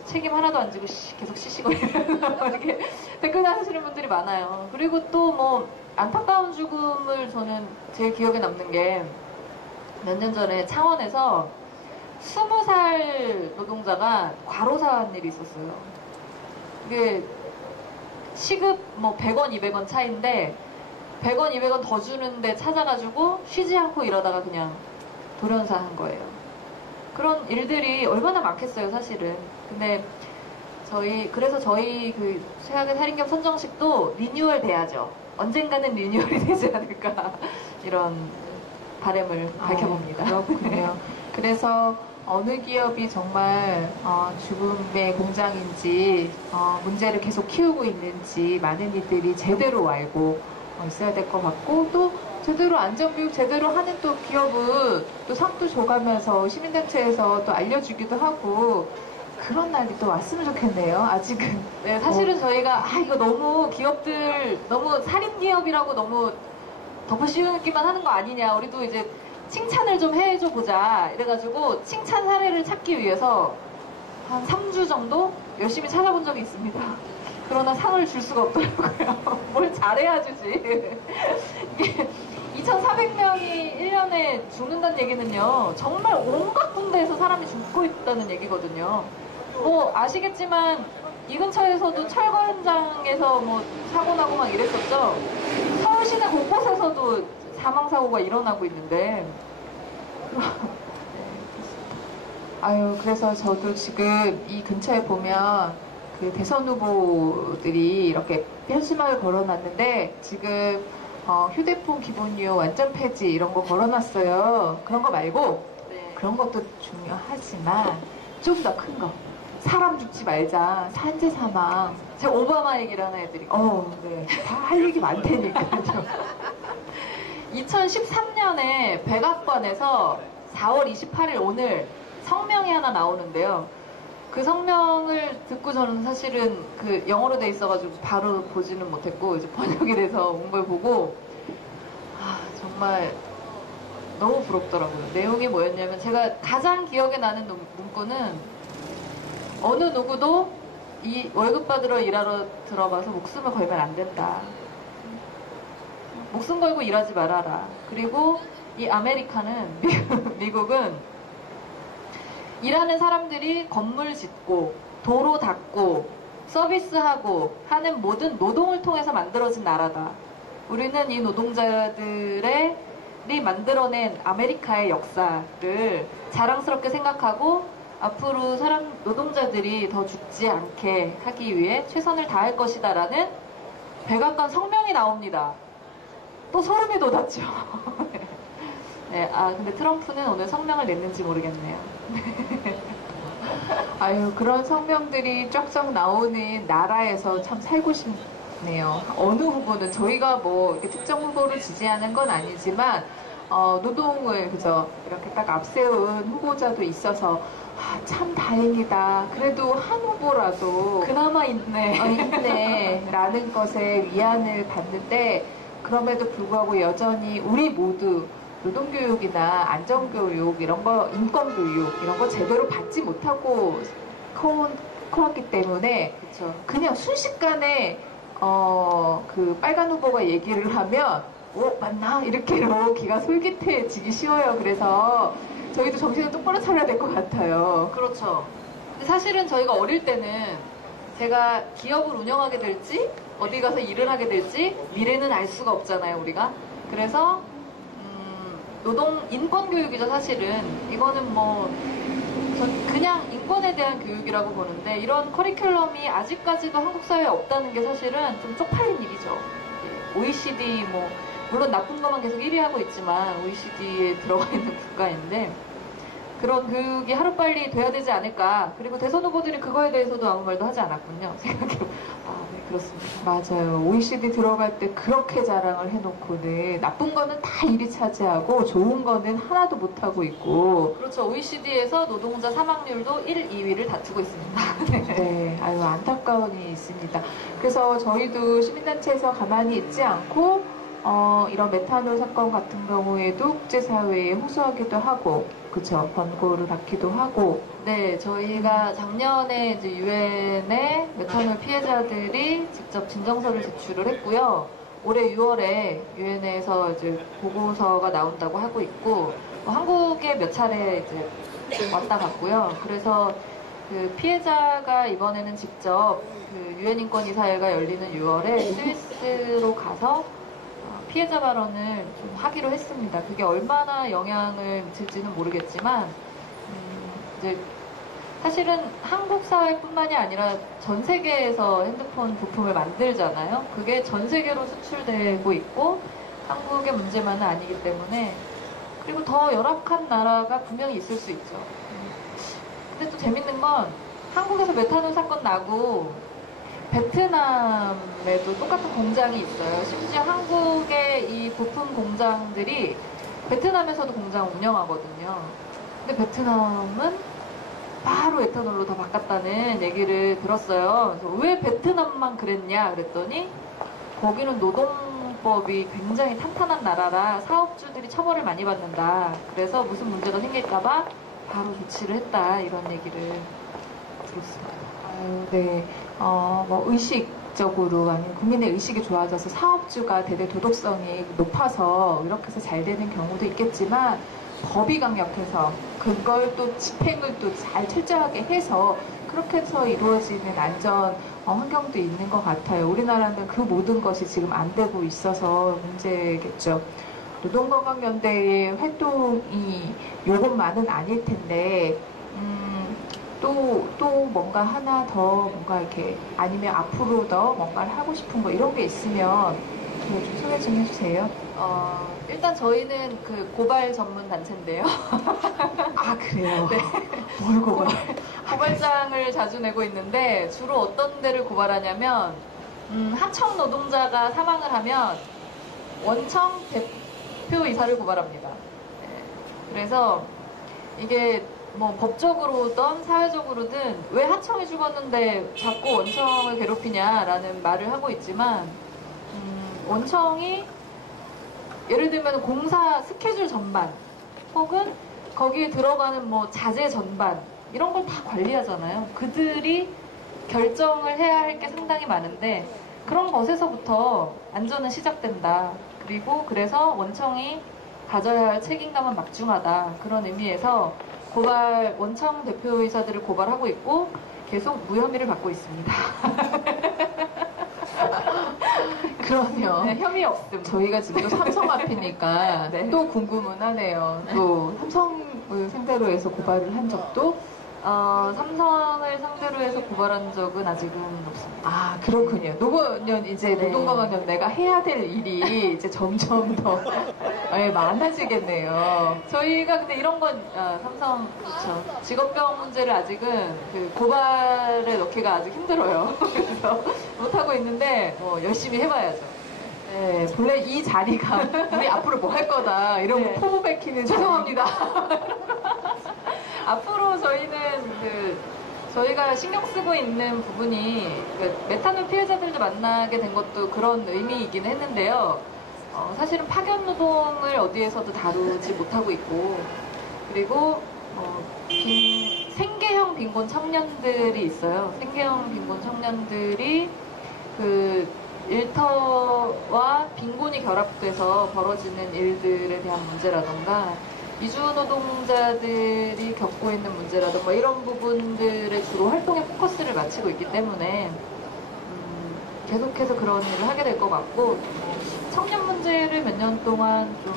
책임 하나도 안 지고 계속 쉬시고 이렇게 댓글 다시는 분들이 많아요. 그리고 또 뭐 안타까운 죽음을 저는 제일 기억에 남는 게 몇 년 전에 창원에서 20살 노동자가 과로사한 일이 있었어요. 이게 시급 뭐 100원, 200원 차이인데 100원, 200원 더 주는데 찾아가지고 쉬지 않고 이러다가 그냥 돌연사한 거예요. 그런 일들이 얼마나 많겠어요, 사실은. 근데 그래서 저희 그 최악의 살인경 선정식도 리뉴얼 돼야죠. 언젠가는 리뉴얼이 되지 않을까 이런 바람을 밝혀봅니다. 그렇군요. 그래서 어느 기업이 정말 죽음의 공장인지 문제를 계속 키우고 있는지 많은 이들이 제대로 알고 있어야 될 것 같고, 또 제대로 안전교육 제대로 하는 또 기업은 또 상도 줘가면서 시민단체에서 또 알려주기도 하고 그런 날이 또 왔으면 좋겠네요. 아직은. 네, 사실은 저희가 이거 너무 기업들 너무 살인 기업이라고 너무 덮어씌우기만 하는 거 아니냐. 우리도 이제 칭찬을 좀 해줘 보자. 이래가지고 칭찬 사례를 찾기 위해서 한 3주 정도 열심히 찾아본 적이 있습니다. 그러나 상을 줄 수가 없더라고요. 뭘 잘해야 주지. 이게 2,400명이 1년에 죽는다는 얘기는요, 정말 온갖 군데에서 사람이 죽고 있다는 얘기거든요. 뭐 아시겠지만 이 근처에서도 철거 현장에서 뭐 사고 나고 막 이랬었죠. 서울 시내 곳곳에서도 사망사고가 일어나고 있는데. 그래서 저도 지금 이 근처에 보면 그 대선 후보들이 이렇게 현수막을 걸어놨는데 지금 휴대폰 기본료 완전 폐지 이런 거 걸어놨어요. 그런 거 말고 그런 것도 중요하지만 좀 더 큰 거. 사람 죽지 말자. 산재 사망. 제가 오바마 얘기를 하나 해드릴게요. 네. 다 할 얘기 많다니까요. 2013년에 백악관에서 4월 28일 오늘 성명이 하나 나오는데요. 그 성명을 듣고 저는 사실은 그 영어로 돼 있어가지고 바로 보지는 못했고 이제 번역이 돼서 온 걸 보고 정말 너무 부럽더라고요. 내용이 뭐였냐면 제가 가장 기억에 나는 문구는 어느 누구도 이 월급 받으러 일하러 들어가서 목숨을 걸면 안 된다. 목숨 걸고 일하지 말아라. 그리고 이 아메리카는 미국은 일하는 사람들이 건물 짓고 도로 닦고 서비스하고 하는 모든 노동을 통해서 만들어진 나라다. 우리는 이 노동자들이 만들어낸 아메리카의 역사를 자랑스럽게 생각하고 앞으로 노동자들이 더 죽지 않게 하기 위해 최선을 다할 것이다 라는 백악관 성명이 나옵니다. 또 소름이 돋았죠. 네, 근데 트럼프는 오늘 성명을 냈는지 모르겠네요. 그런 성명들이 쫙쫙 나오는 나라에서 참 살고 싶네요. 어느 후보는 저희가 뭐 이렇게 특정 후보를 지지하는 건 아니지만 노동을 그저 이렇게 딱 앞세운 후보자도 있어서 참 다행이다. 그래도 한 후보라도 그나마 있네. 라는 것에 위안을 받는데, 그럼에도 불구하고 여전히 우리 모두 노동교육이나 안전교육 이런 거, 인권교육 이런 거 제대로 받지 못하고 커왔기 때문에 그쵸. 그냥 순식간에 그 빨간 후보가 얘기를 하면 맞나? 이렇게로 귀가 솔깃해지기 쉬워요. 그래서 저희도 정신을 똑바로 차려야 될 것 같아요. 그렇죠. 근데 사실은 저희가 어릴 때는 제가 기업을 운영하게 될지 어디 가서 일을 하게 될지 미래는 알 수가 없잖아요, 우리가. 그래서 노동 인권 교육이죠, 사실은. 이거는 뭐 전 그냥 인권에 대한 교육이라고 보는데 이런 커리큘럼이 아직까지도 한국 사회에 없다는 게 사실은 좀 쪽팔린 일이죠. OECD 뭐 물론 나쁜 것만 계속 1위 하고 있지만 OECD에 들어가 있는 국가인데 그런 교육이 하루빨리 돼야 되지 않을까. 그리고 대선 후보들이 그거에 대해서도 아무 말도 하지 않았군요. 생각해보면. 네, 그렇습니다. 맞아요. OECD 들어갈 때 그렇게 자랑을 해놓고는 나쁜 거는 다 1위 차지하고 좋은 거는 하나도 못하고 있고. 그렇죠. OECD에서 노동자 사망률도 1, 2위를 다투고 있습니다. 네, 아유, 안타까운 일이 있습니다. 그래서 저희도 시민단체에서 가만히 있지 않고, 이런 메탄올 사건 같은 경우에도 국제사회에 호소하기도 하고, 그쵸, 권고를 받기도 하고. 네, 저희가 작년에 이제 유엔에 메탄올 피해자들이 직접 진정서를 제출을 했고요. 올해 6월에 유엔에서 이제 보고서가 나온다고 하고 있고, 한국에 몇 차례 이제 왔다 갔고요. 그래서 그 피해자가 이번에는 직접 그 유엔 인권 이사회가 열리는 6월에 스위스로 가서 피해자 발언을 좀 하기로 했습니다. 그게 얼마나 영향을 미칠지는 모르겠지만, 이제 사실은 한국 사회뿐만이 아니라 전 세계에서 핸드폰 부품을 만들잖아요. 그게 전 세계로 수출되고 있고 한국의 문제만은 아니기 때문에, 그리고 더 열악한 나라가 분명히 있을 수 있죠. 근데 또 재밌는 건 한국에서 메탄올 사건 나고 베트남에도 똑같은 공장이 있어요. 심지어 한국의 이 부품 공장들이 베트남에서도 공장 운영하거든요. 근데 베트남은 바로 에탄올로 다 바꿨다는 얘기를 들었어요. 그래서 왜 베트남만 그랬냐 그랬더니 거기는 노동법이 굉장히 탄탄한 나라라 사업주들이 처벌을 많이 받는다. 그래서 무슨 문제가 생길까봐 바로 조치를 했다. 이런 얘기를 들었습니다. 아유, 네. 뭐 의식적으로 아니면 국민의 의식이 좋아져서 사업주가 대대 도덕성이 높아서 이렇게 해서 잘 되는 경우도 있겠지만 법이 강력해서 그걸 또 집행을 또 잘 철저하게 해서 그렇게 해서 이루어지는 안전 환경도 있는 것 같아요. 우리나라는 그 모든 것이 지금 안 되고 있어서 문제겠죠. 노동건강연대의 활동이 요것만은 아닐 텐데 또 뭔가 하나 더 뭔가 이렇게 아니면 앞으로 더 뭔가를 하고 싶은 거 이런 게 있으면 좀 소개 좀 해주세요. 일단 저희는 그 고발 전문 단체인데요. 아, 그래요? 네. 뭘 고발? 고발장을 자주 내고 있는데 주로 어떤 데를 고발하냐면 하청 노동자가 사망을 하면 원청 대표이사를 고발합니다. 네. 그래서 이게 뭐 법적으로든 사회적으로든 왜 하청이 죽었는데 자꾸 원청을 괴롭히냐라는 말을 하고 있지만 원청이 예를 들면 공사 스케줄 전반 혹은 거기에 들어가는 뭐 자재 전반 이런 걸 다 관리하잖아요. 그들이 결정을 해야 할 게 상당히 많은데 그런 것에서부터 안전은 시작된다. 그리고 그래서 원청이 가져야 할 책임감은 막중하다. 그런 의미에서 원청 대표이사들을 고발하고 있고 계속 무혐의를 받고 있습니다. 그러면 네, 혐의 없음. 저희가 지금 또 삼성 앞이니까 네. 또 궁금은 하네요. 또 삼성을 상대로 해서 고발을 한 적도? 삼성을 상대로 해서 고발한 적은 아직은 없습니다. 아, 그렇군요. 노건 이제 네. 노동건강연대가 해야 될 일이 이제 점점 더 많아지겠네요. 저희가 근데 이런 건 삼성 그렇죠. 직업병 문제를 아직은 그 고발에 넣기가 아직 힘들어요. 그래서 못 하고 있는데 열심히 해봐야죠. 네, 본래 이 자리가 우리 앞으로 뭐 할 거다 이런 네. 거 포부 밝히는 죄송합니다. 앞으로 저희는 저희가 신경 쓰고 있는 부분이 메탄올 피해자들도 만나게 된 것도 그런 의미이긴 했는데요. 사실은 파견 노동을 어디에서도 다루지 못하고 있고 그리고 생계형 빈곤 청년들이 있어요. 생계형 빈곤 청년들이 일터와 빈곤이 결합돼서 벌어지는 일들에 대한 문제라던가 이주 노동자들이 겪고 있는 문제라던가 이런 부분들에 주로 활동에 포커스를 맞추고 있기 때문에 계속해서 그런 일을 하게 될 것 같고 청년 문제를 몇 년 동안 좀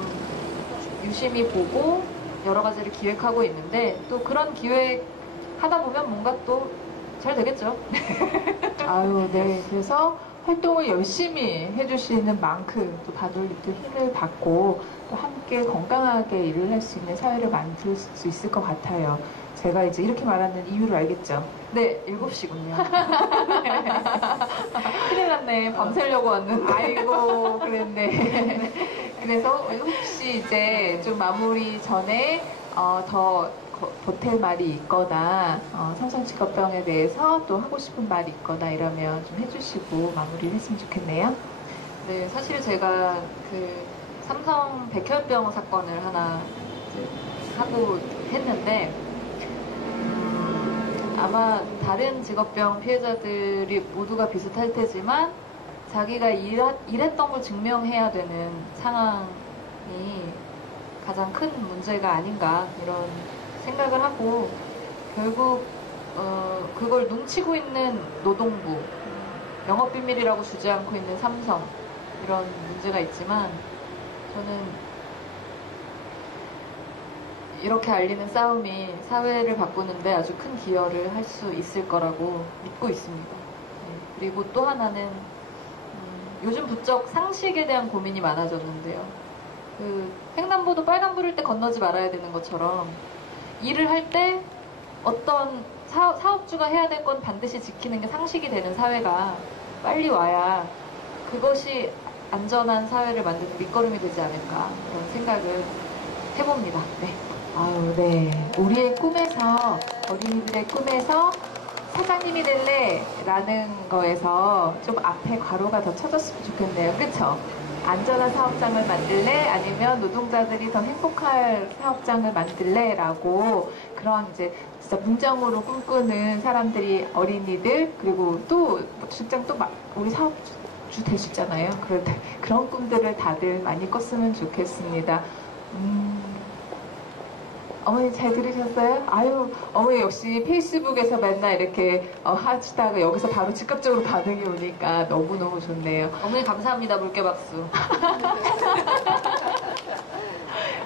유심히 보고 여러 가지를 기획하고 있는데 또 그런 기획 하다 보면 뭔가 또 잘 되겠죠. 아유, 네. 그래서 활동을 열심히 해주시는 만큼 또 바돌리도 힘을 받고 또 함께 건강하게 일을 할 수 있는 사회를 만들 수 있을 것 같아요. 제가 이제 이렇게 말하는 이유를 알겠죠? 네, 7시군요. 큰일 났네. 밤새려고 왔는데. 아이고, 그랬네. 그래서 혹시 이제 좀 마무리 전에 더 보탤 말이 있거나 삼성직업병에 대해서 또 하고 싶은 말이 있거나 이러면 좀 해주시고 마무리를 했으면 좋겠네요. 네, 사실 제가 그 삼성 백혈병 사건을 하나 이제 하고 했는데 아마 다른 직업병 피해자들이 모두가 비슷할 테지만 자기가 일했던 걸 증명해야 되는 상황이 가장 큰 문제가 아닌가 이런 생각을 하고 결국 그걸 눈치고 있는 노동부, 영업비밀이라고 주지 않고 있는 삼성 이런 문제가 있지만 저는 이렇게 알리는 싸움이 사회를 바꾸는데 아주 큰 기여를 할 수 있을 거라고 믿고 있습니다. 네, 그리고 또 하나는 요즘 부쩍 상식에 대한 고민이 많아졌는데요. 그 횡단보도 빨간불일 때 건너지 말아야 되는 것처럼 일을 할 때 어떤 사업주가 해야 될 건 반드시 지키는 게 상식이 되는 사회가 빨리 와야 그것이 안전한 사회를 만드는 밑거름이 되지 않을까 그런 생각을 해봅니다. 네. 아유, 네. 우리의 꿈에서, 어린이들의 꿈에서 사장님이 될래? 라는 거에서 좀 앞에 괄호가 더 쳐졌으면 좋겠네요. 그렇죠? 안전한 사업장을 만들래? 아니면 노동자들이 더 행복할 사업장을 만들래? 라고 그런 이제 진짜 문장으로 꿈꾸는 사람들이 어린이들, 그리고 또 직장 또 우리 사업주 될 수 있잖아요. 그런 꿈들을 다들 많이 꿨으면 좋겠습니다. 어머니 잘 들으셨어요? 아유, 어머니 역시 페이스북에서 맨날 이렇게 하시다가 여기서 바로 즉각적으로 반응이 오니까 너무너무 좋네요. 어머니 감사합니다. 물개박수.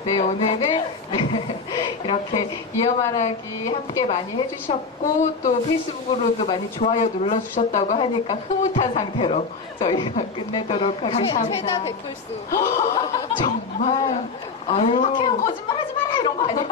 네, 오늘은 네, 이렇게 이어 말하기 함께 많이 해주셨고 또 페이스북으로도 많이 좋아요 눌러주셨다고 하니까 흐뭇한 상태로 저희가 끝내도록 하겠습니다. 최다 댓글 수. 정말 아유 박혜영 거짓말하지 마라 이런 거 아니에요?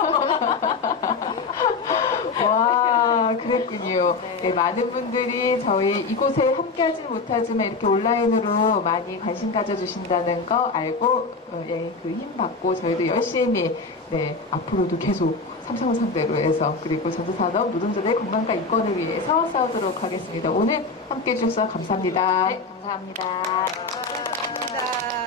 와 그랬군요. 네, 많은 분들이 저희 이곳에 함께하지는 못하지만 이렇게 온라인으로 많이 관심 가져주신다는 거 알고 예, 그 힘 받고 저희도 열심히 네, 앞으로도 계속 삼성을 상대로 해서 그리고 전자산업 노동자들의 건강과 인권을 위해서 싸우도록 하겠습니다. 오늘 함께해 주셔서 감사합니다. 네, 감사합니다. 감사합니다.